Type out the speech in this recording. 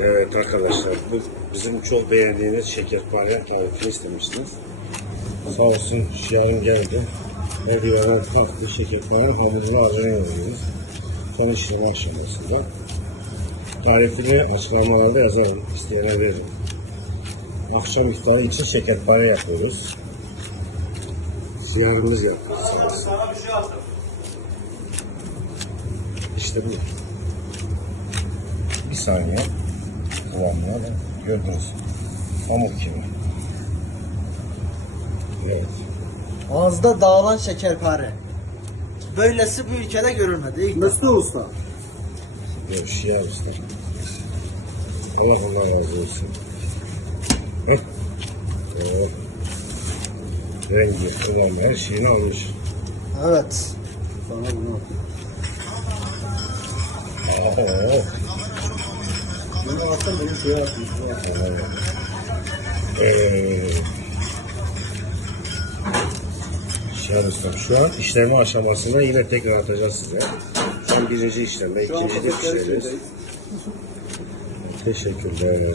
Evet arkadaşlar bu bizim çok beğendiğiniz şekerpare tarifini istemiştiniz. Sağ olsun şiarım geldi. Merdivenden kalktı şekerpare hamurunu hazırlıyoruz. Son işleme aşamasında. Tarifini açıklamalarda yazarım. isteyene veririm. Akşam iftarı için şekerpare yapıyoruz. Siyahımız yaptık. Sağ olsun. İşte bu. Bir saniye. Da gördünüz. Pamuk gibi. Evet. Ağızda dağılan şekerpare. Böylesi bu ülkede görülmedi. İlk. Mesut Usta. Görüş ya usta. Allah Allah razı olsun. Heh. Oh. Rengi, kıvamı, her şeyini almış. Evet. Sana bunu atayım. Şahane ustam. Şu an işleme aşamasında yine tekrar atacağız size. Şu an birinci işleme, ikinci pişireceğiz. şeydeyiz. Teşekkürler.